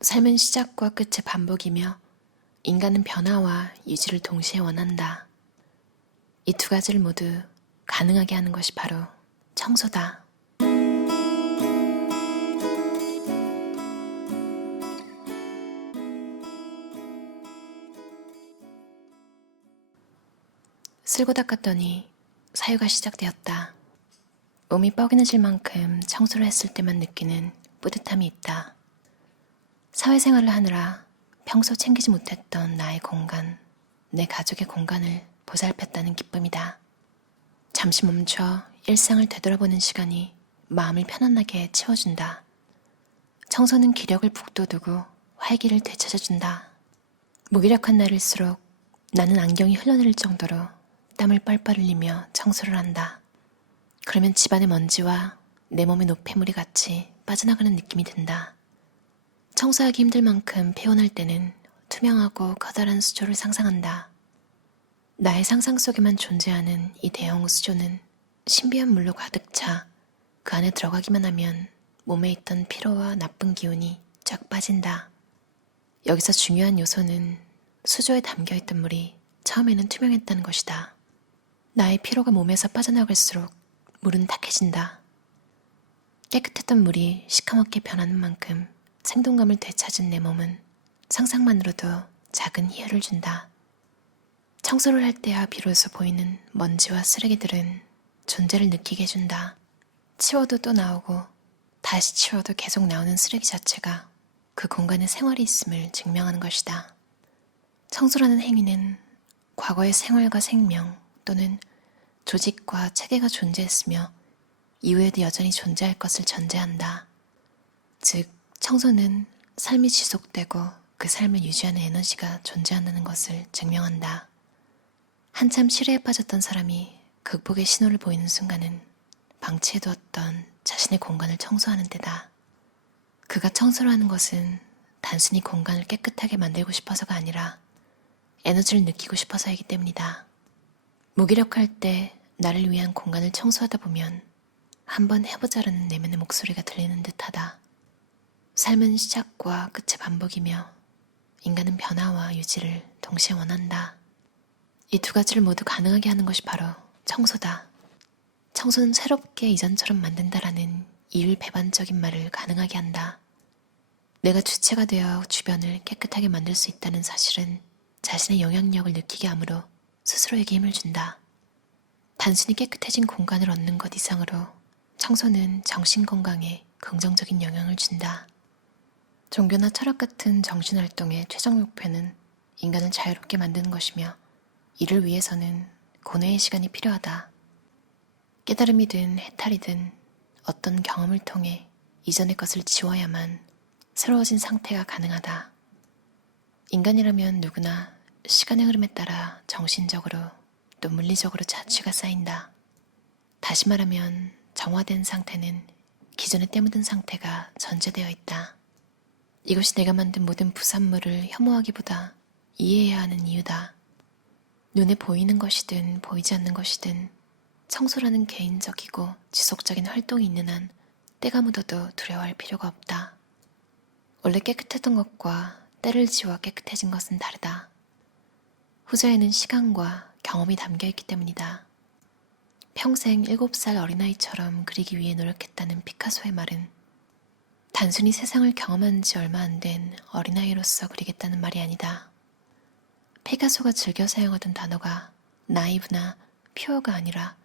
삶은 시작과 끝의 반복이며 인간은 변화와 유지를 동시에 원한다. 이 두 가지를 모두 가능하게 하는 것이 바로 청소다. 쓸고 닦았더니 사유가 시작되었다. 몸이 뻐근해질 만큼 청소를 했을 때만 느끼는 뿌듯함이 있다. 사회생활을 하느라 평소 챙기지 못했던 나의 공간, 내 가족의 공간을 보살폈다는 기쁨이다. 잠시 멈춰 일상을 되돌아보는 시간이 마음을 편안하게 채워준다. 청소는 기력을 북돋우고 활기를 되찾아준다. 무기력한 날일수록 나는 안경이 흘러내릴 정도로 땀을 뻘뻘 흘리며 청소를 한다. 그러면 집안의 먼지와 내 몸의 노폐물이 같이 빠져나가는 느낌이 든다. 청소하기 힘들 만큼 피곤할 때는 투명하고 커다란 수조를 상상한다. 나의 상상 속에만 존재하는 이 대형 수조는 신비한 물로 가득 차 그 안에 들어가기만 하면 몸에 있던 피로와 나쁜 기운이 쫙 빠진다. 여기서 중요한 요소는 수조에 담겨있던 물이 처음에는 투명했다는 것이다. 나의 피로가 몸에서 빠져나갈수록 물은 탁해진다. 깨끗했던 물이 시커멓게 변하는 만큼 생동감을 되찾은 내 몸은 상상만으로도 작은 희열을 준다. 청소를 할 때야 비로소 보이는 먼지와 쓰레기들은 존재를 느끼게 해준다. 치워도 또 나오고 다시 치워도 계속 나오는 쓰레기 자체가 그 공간에 생활이 있음을 증명하는 것이다. 청소라는 행위는 과거의 생활과 생명 또는 조직과 체계가 존재했으며 이후에도 여전히 존재할 것을 전제한다. 즉, 청소는 삶이 지속되고 그 삶을 유지하는 에너지가 존재한다는 것을 증명한다. 한참 시레에 빠졌던 사람이 극복의 신호를 보이는 순간은 방치해두었던 자신의 공간을 청소하는 때다. 그가 청소를 하는 것은 단순히 공간을 깨끗하게 만들고 싶어서가 아니라 에너지를 느끼고 싶어서이기 때문이다. 무기력할 때 나를 위한 공간을 청소하다 보면 한번 해보자라는 내면의 목소리가 들리는 듯하다. 삶은 시작과 끝의 반복이며 인간은 변화와 유지를 동시에 원한다. 이 두 가지를 모두 가능하게 하는 것이 바로 청소다. 청소는 새롭게 이전처럼 만든다라는 이율배반적인 말을 가능하게 한다. 내가 주체가 되어 주변을 깨끗하게 만들 수 있다는 사실은 자신의 영향력을 느끼게 하므로 스스로에게 힘을 준다. 단순히 깨끗해진 공간을 얻는 것 이상으로 청소는 정신건강에 긍정적인 영향을 준다. 종교나 철학 같은 정신활동의 최종 목표는 인간을 자유롭게 만드는 것이며 이를 위해서는 고뇌의 시간이 필요하다. 깨달음이든 해탈이든 어떤 경험을 통해 이전의 것을 지워야만 새로워진 상태가 가능하다. 인간이라면 누구나 시간의 흐름에 따라 정신적으로 또 물리적으로 자취가 쌓인다. 다시 말하면 정화된 상태는 기존에 때묻은 상태가 전제되어 있다. 이것이 내가 만든 모든 부산물을 혐오하기보다 이해해야 하는 이유다. 눈에 보이는 것이든 보이지 않는 것이든 청소라는 개인적이고 지속적인 활동이 있는 한 때가 묻어도 두려워할 필요가 없다. 원래 깨끗했던 것과 때를 지워 깨끗해진 것은 다르다. 후자에는 시간과 경험이 담겨있기 때문이다. 평생 7살 어린아이처럼 그리기 위해 노력했다는 피카소의 말은 단순히 세상을 경험한 지 얼마 안 된 어린아이로서 그리겠다는 말이 아니다. 피카소가 즐겨 사용하던 단어가 나이브나 퓨어가 아니라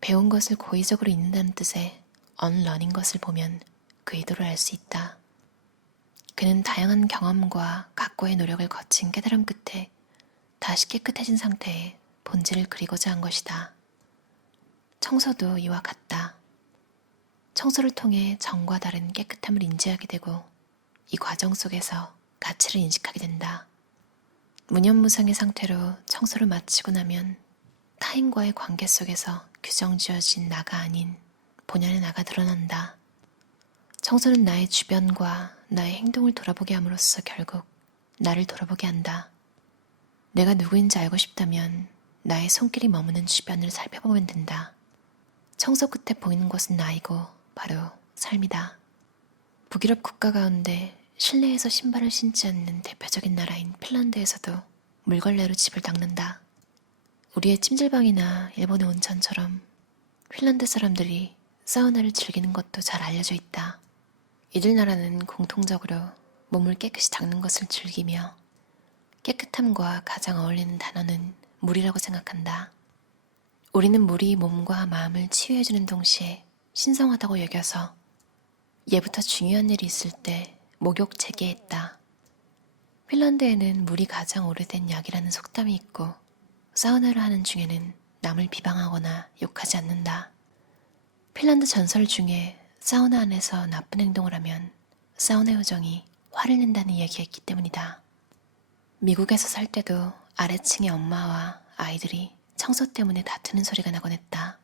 배운 것을 고의적으로 잊는다는 뜻의 언러닝 것을 보면 그 의도를 알 수 있다. 그는 다양한 경험과 각고의 노력을 거친 깨달음 끝에 다시 깨끗해진 상태의 본질을 그리고자 한 것이다. 청소도 이와 같다. 청소를 통해 전과 다른 깨끗함을 인지하게 되고 이 과정 속에서 가치를 인식하게 된다. 무념무상의 상태로 청소를 마치고 나면 타인과의 관계 속에서 규정 지어진 나가 아닌 본연의 나가 드러난다. 청소는 나의 주변과 나의 행동을 돌아보게 함으로써 결국 나를 돌아보게 한다. 내가 누구인지 알고 싶다면 나의 손길이 머무는 주변을 살펴보면 된다. 청소 끝에 보이는 것은 나이고 바로 삶이다. 북유럽 국가 가운데 실내에서 신발을 신지 않는 대표적인 나라인 핀란드에서도 물걸레로 집을 닦는다. 우리의 찜질방이나 일본의 온천처럼 핀란드 사람들이 사우나를 즐기는 것도 잘 알려져 있다. 이들 나라는 공통적으로 몸을 깨끗이 닦는 것을 즐기며 깨끗함과 가장 어울리는 단어는 물이라고 생각한다. 우리는 물이 몸과 마음을 치유해주는 동시에 신성하다고 여겨서 예부터 중요한 일이 있을 때 목욕 재개했다. 핀란드에는 물이 가장 오래된 약이라는 속담이 있고 사우나를 하는 중에는 남을 비방하거나 욕하지 않는다. 핀란드 전설 중에 사우나 안에서 나쁜 행동을 하면 사우나 요정이 화를 낸다는 이야기가 있기 때문이다. 미국에서 살 때도 아래층의 엄마와 아이들이 청소 때문에 다투는 소리가 나곤 했다.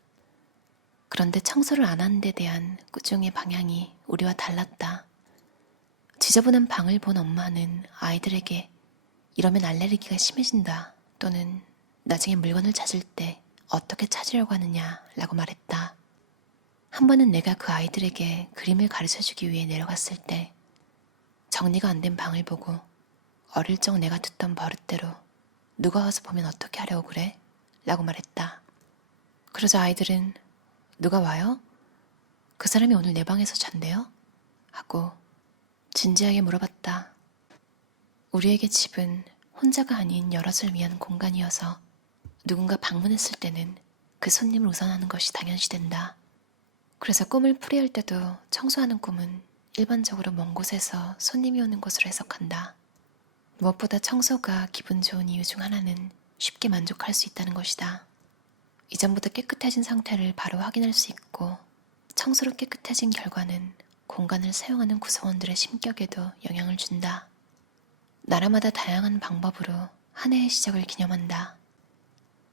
그런데 청소를 안 하는 데 대한 꾸중의 방향이 우리와 달랐다. 지저분한 방을 본 엄마는 아이들에게 이러면 알레르기가 심해진다 또는 나중에 물건을 찾을 때 어떻게 찾으려고 하느냐 라고 말했다. 한 번은 내가 그 아이들에게 그림을 가르쳐주기 위해 내려갔을 때 정리가 안 된 방을 보고 어릴 적 내가 듣던 버릇대로 누가 와서 보면 어떻게 하려고 그래? 라고 말했다. 그러자 아이들은 누가 와요? 그 사람이 오늘 내 방에서 잔대요? 하고 진지하게 물어봤다. 우리에게 집은 혼자가 아닌 여럿을 위한 공간이어서 누군가 방문했을 때는 그 손님을 우선하는 것이 당연시된다. 그래서 꿈을 풀이할 때도 청소하는 꿈은 일반적으로 먼 곳에서 손님이 오는 것으로 해석한다. 무엇보다 청소가 기분 좋은 이유 중 하나는 쉽게 만족할 수 있다는 것이다. 이전보다 깨끗해진 상태를 바로 확인할 수 있고 청소로 깨끗해진 결과는 공간을 사용하는 구성원들의 심격에도 영향을 준다. 나라마다 다양한 방법으로 한 해의 시작을 기념한다.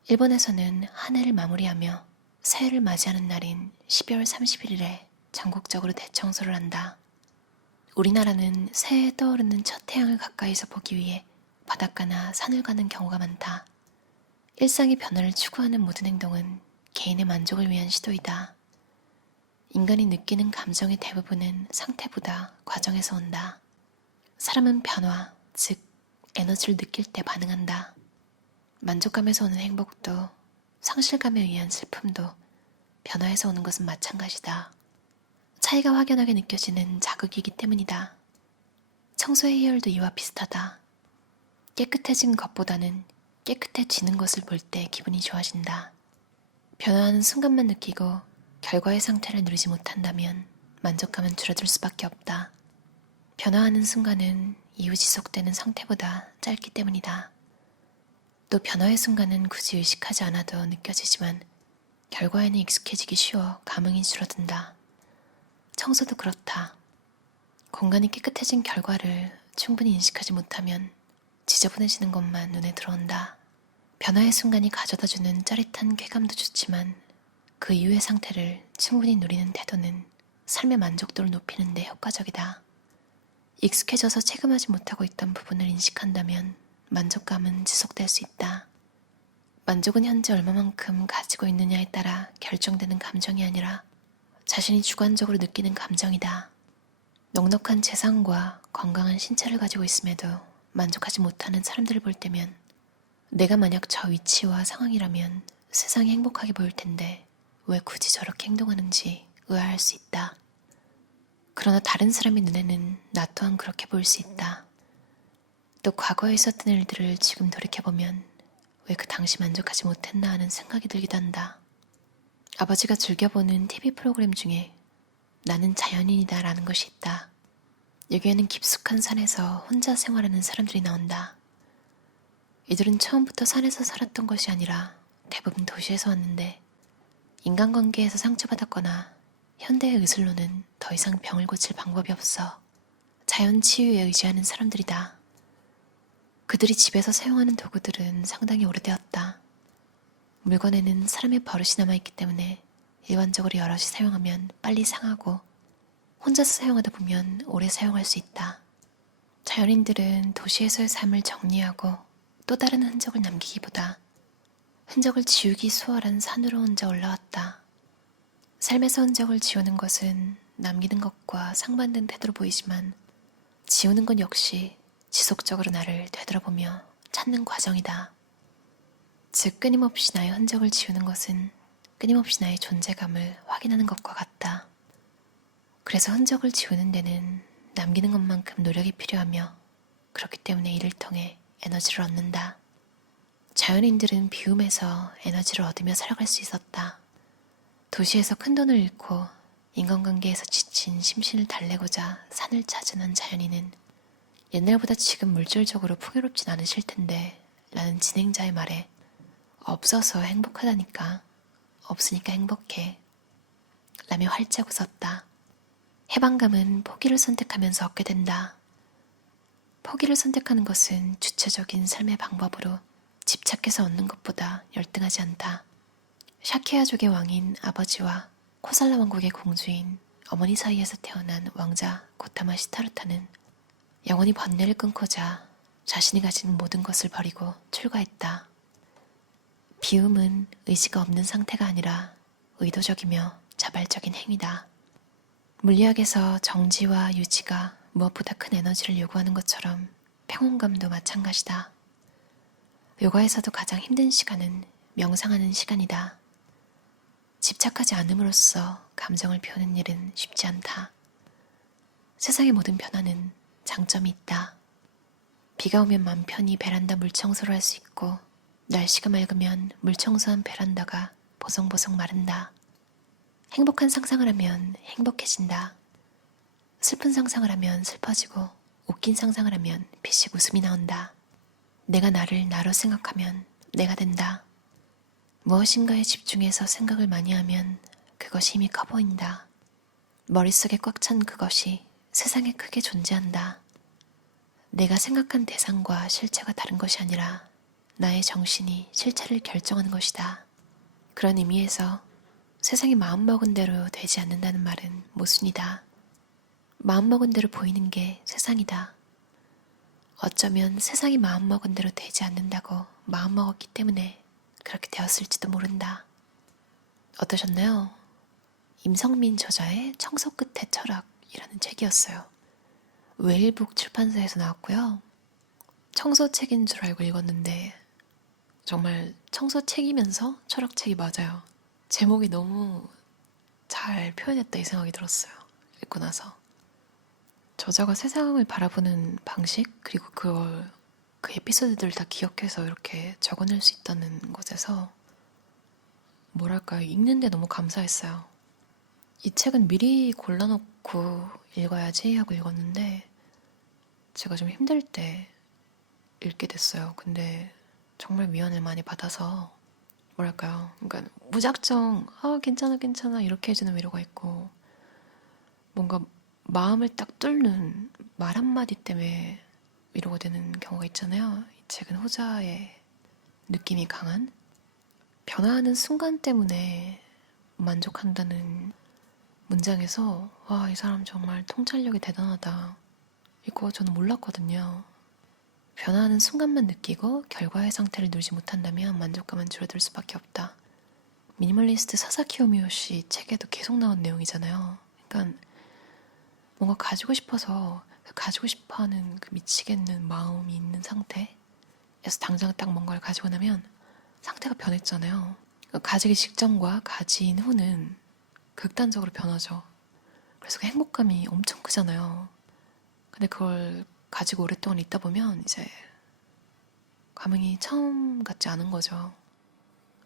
일본에서는 한 해를 마무리하며 새해를 맞이하는 날인 12월 31일에 전국적으로 대청소를 한다. 우리나라는 새해에 떠오르는 첫 태양을 가까이서 보기 위해 바닷가나 산을 가는 경우가 많다. 일상의 변화를 추구하는 모든 행동은 개인의 만족을 위한 시도이다. 인간이 느끼는 감정의 대부분은 상태보다 과정에서 온다. 사람은 변화, 즉 에너지를 느낄 때 반응한다. 만족감에서 오는 행복도 상실감에 의한 슬픔도 변화에서 오는 것은 마찬가지다. 차이가 확연하게 느껴지는 자극이기 때문이다. 청소의 희열도 이와 비슷하다. 깨끗해진 것보다는 깨끗해지는 것을 볼 때 기분이 좋아진다. 변화하는 순간만 느끼고 결과의 상태를 누리지 못한다면 만족감은 줄어들 수밖에 없다. 변화하는 순간은 이후 지속되는 상태보다 짧기 때문이다. 또 변화의 순간은 굳이 의식하지 않아도 느껴지지만 결과에는 익숙해지기 쉬워 감흥이 줄어든다. 청소도 그렇다. 공간이 깨끗해진 결과를 충분히 인식하지 못하면 지저분해지는 것만 눈에 들어온다. 변화의 순간이 가져다주는 짜릿한 쾌감도 좋지만 그 이후의 상태를 충분히 누리는 태도는 삶의 만족도를 높이는 데 효과적이다. 익숙해져서 체감하지 못하고 있던 부분을 인식한다면 만족감은 지속될 수 있다. 만족은 현재 얼마만큼 가지고 있느냐에 따라 결정되는 감정이 아니라 자신이 주관적으로 느끼는 감정이다. 넉넉한 재산과 건강한 신체를 가지고 있음에도 만족하지 못하는 사람들을 볼 때면 내가 만약 저 위치와 상황이라면 세상이 행복하게 보일 텐데 왜 굳이 저렇게 행동하는지 의아할 수 있다. 그러나 다른 사람의 눈에는 나 또한 그렇게 보일 수 있다. 또 과거에 있었던 일들을 지금 돌이켜보면 왜 그 당시 만족하지 못했나 하는 생각이 들기도 한다. 아버지가 즐겨보는 TV 프로그램 중에 나는 자연인이다 라는 것이 있다. 여기에는 깊숙한 산에서 혼자 생활하는 사람들이 나온다. 이들은 처음부터 산에서 살았던 것이 아니라 대부분 도시에서 왔는데 인간관계에서 상처받았거나 현대의 의술로는 더 이상 병을 고칠 방법이 없어 자연 치유에 의지하는 사람들이다. 그들이 집에서 사용하는 도구들은 상당히 오래되었다. 물건에는 사람의 버릇이 남아있기 때문에 일반적으로 여럿이 사용하면 빨리 상하고 혼자서 사용하다 보면 오래 사용할 수 있다. 자연인들은 도시에서의 삶을 정리하고 또 다른 흔적을 남기기보다 흔적을 지우기 수월한 산으로 혼자 올라왔다. 삶에서 흔적을 지우는 것은 남기는 것과 상반된 태도로 보이지만 지우는 건 역시 지속적으로 나를 되돌아보며 찾는 과정이다. 즉 끊임없이 나의 흔적을 지우는 것은 끊임없이 나의 존재감을 확인하는 것과 같다. 그래서 흔적을 지우는 데는 남기는 것만큼 노력이 필요하며 그렇기 때문에 이를 통해 에너지를 얻는다. 자연인들은 비움에서 에너지를 얻으며 살아갈 수 있었다. 도시에서 큰돈을 잃고 인간관계에서 지친 심신을 달래고자 산을 찾은 한 자연인은 옛날보다 지금 물질적으로 풍요롭진 않으실 텐데 라는 진행자의 말에 없어서 행복하다니까, 없으니까 행복해 라며 활짝 웃었다. 해방감은 포기를 선택하면서 얻게 된다. 포기를 선택하는 것은 주체적인 삶의 방법으로 집착해서 얻는 것보다 열등하지 않다. 샤케아족의 왕인 아버지와 코살라 왕국의 공주인 어머니 사이에서 태어난 왕자 고타마 시타르타는 영원히 번뇌를 끊고자 자신이 가진 모든 것을 버리고 출가했다. 비움은 의지가 없는 상태가 아니라 의도적이며 자발적인 행위다. 물리학에서 정지와 유지가 무엇보다 큰 에너지를 요구하는 것처럼 평온감도 마찬가지다. 요가에서도 가장 힘든 시간은 명상하는 시간이다. 집착하지 않음으로써 감정을 피우는 일은 쉽지 않다. 세상의 모든 변화는 장점이 있다. 비가 오면 맘 편히 베란다 물청소를 할 수 있고 날씨가 맑으면 물청소한 베란다가 보송보송 마른다. 행복한 상상을 하면 행복해진다. 슬픈 상상을 하면 슬퍼지고 웃긴 상상을 하면 피식 웃음이 나온다. 내가 나를 나로 생각하면 내가 된다. 무엇인가에 집중해서 생각을 많이 하면 그것이 힘이 커 보인다. 머릿속에 꽉 찬 그것이 세상에 크게 존재한다. 내가 생각한 대상과 실체가 다른 것이 아니라 나의 정신이 실체를 결정하는 것이다. 그런 의미에서 세상이 마음먹은 대로 되지 않는다는 말은 모순이다. 마음먹은 대로 보이는 게 세상이다. 어쩌면 세상이 마음먹은 대로 되지 않는다고 마음먹었기 때문에 그렇게 되었을지도 모른다. 어떠셨나요? 임성민 저자의 청소 끝의 철학이라는 책이었어요. 웨일북 출판사에서 나왔고요. 청소책인 줄 알고 읽었는데 정말 청소책이면서 철학책이 맞아요. 제목이 너무 잘 표현했다 이 생각이 들었어요. 읽고 나서. 저자가 세상을 바라보는 방식 그리고 그 에피소드들을 다 기억해서 이렇게 적어낼 수 있다는 것에서 뭐랄까요, 읽는데 너무 감사했어요. 이 책은 미리 골라놓고 읽어야지 하고 읽었는데 제가 좀 힘들 때 읽게 됐어요. 근데 정말 위안을 많이 받아서 뭐랄까요, 그러니까 무작정 괜찮아 이렇게 해주는 위로가 있고 뭔가 마음을 딱 뚫는 말 한마디 때문에 위로가 되는 경우가 있잖아요. 이 책은 호자의 느낌이 강한 변화하는 순간 때문에 만족한다는 문장에서 와, 이 사람 정말 통찰력이 대단하다. 이거 저는 몰랐거든요. 변화하는 순간만 느끼고 결과의 상태를 누리지 못한다면 만족감은 줄어들 수밖에 없다. 미니멀리스트 사사키 오미오시 책에도 계속 나온 내용이잖아요. 그러니까 뭔가 가지고 싶어서 가지고 싶어하는 그 미치겠는 마음이 있는 상태에서 당장 딱 뭔가를 가지고 나면 상태가 변했잖아요. 가지기 직전과 가진 후는 극단적으로 변하죠. 그래서 그 행복감이 엄청 크잖아요. 근데 그걸 가지고 오랫동안 있다 보면 이제 감흥이 처음 같지 않은 거죠.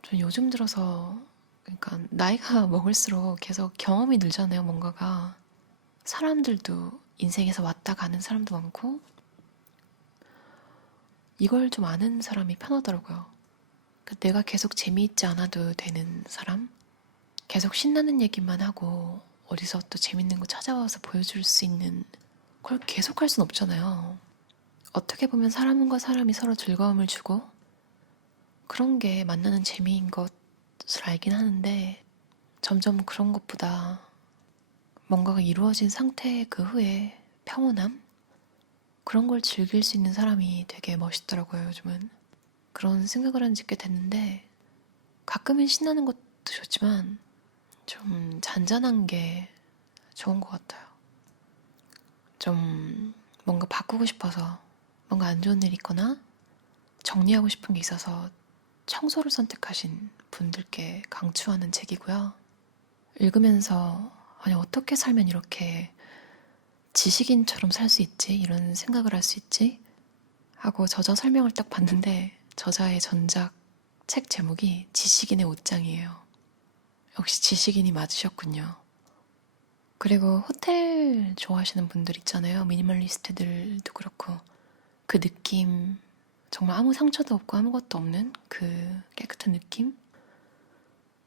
전 요즘 들어서 그러니까 나이가 먹을수록 계속 경험이 늘잖아요. 뭔가가 사람들도 인생에서 왔다 가는 사람도 많고 이걸 좀 아는 사람이 편하더라고요. 내가 계속 재미있지 않아도 되는 사람? 계속 신나는 얘기만 하고 어디서 또 재밌는 거 찾아와서 보여줄 수 있는 그걸 계속 할 순 없잖아요. 어떻게 보면 사람과 사람이 서로 즐거움을 주고 그런 게 만나는 재미인 것을 알긴 하는데 점점 그런 것보다 뭔가가 이루어진 상태 그 후에 평온함? 그런 걸 즐길 수 있는 사람이 되게 멋있더라고요, 요즘은. 그런 생각을 한 지 꽤 됐는데 가끔은 신나는 것도 좋지만 좀 잔잔한 게 좋은 것 같아요. 좀 뭔가 바꾸고 싶어서 뭔가 안 좋은 일이 있거나 정리하고 싶은 게 있어서 청소를 선택하신 분들께 강추하는 책이고요. 읽으면서 아니 어떻게 살면 이렇게 지식인처럼 살 수 있지? 이런 생각을 할 수 있지? 하고 저자 설명을 딱 봤는데 저자의 전작 책 제목이 지식인의 옷장이에요. 역시 지식인이 맞으셨군요. 그리고 호텔 좋아하시는 분들 있잖아요. 미니멀리스트들도 그렇고 그 느낌, 정말 아무 상처도 없고 아무것도 없는 그 깨끗한 느낌?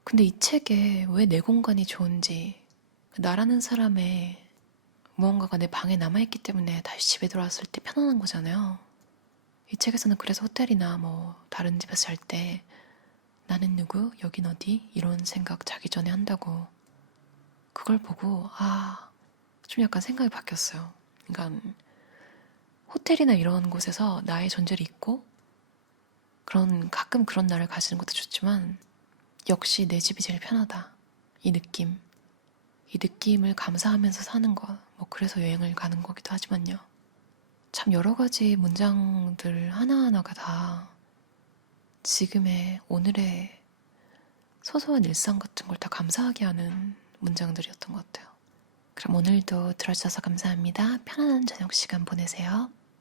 근데 이 책에 왜 내 공간이 좋은지, 나라는 사람의 무언가가 내 방에 남아있기 때문에 다시 집에 돌아왔을 때 편안한 거잖아요. 이 책에서는 그래서 호텔이나 뭐 다른 집에서 잘 때 나는 누구, 여긴 어디 이런 생각 자기 전에 한다고. 그걸 보고 좀 약간 생각이 바뀌었어요. 그러니까 호텔이나 이런 곳에서 나의 존재를 잊고 가끔 그런 날을 가지는 것도 좋지만 역시 내 집이 제일 편하다. 이 느낌을 감사하면서 사는 것. 뭐 그래서 여행을 가는 거기도 하지만요. 참 여러 가지 문장들 하나하나가 다 지금의 오늘의 소소한 일상 같은 걸 다 감사하게 하는 문장들이었던 것 같아요. 그럼 오늘도 들어주셔서 감사합니다. 편안한 저녁 시간 보내세요.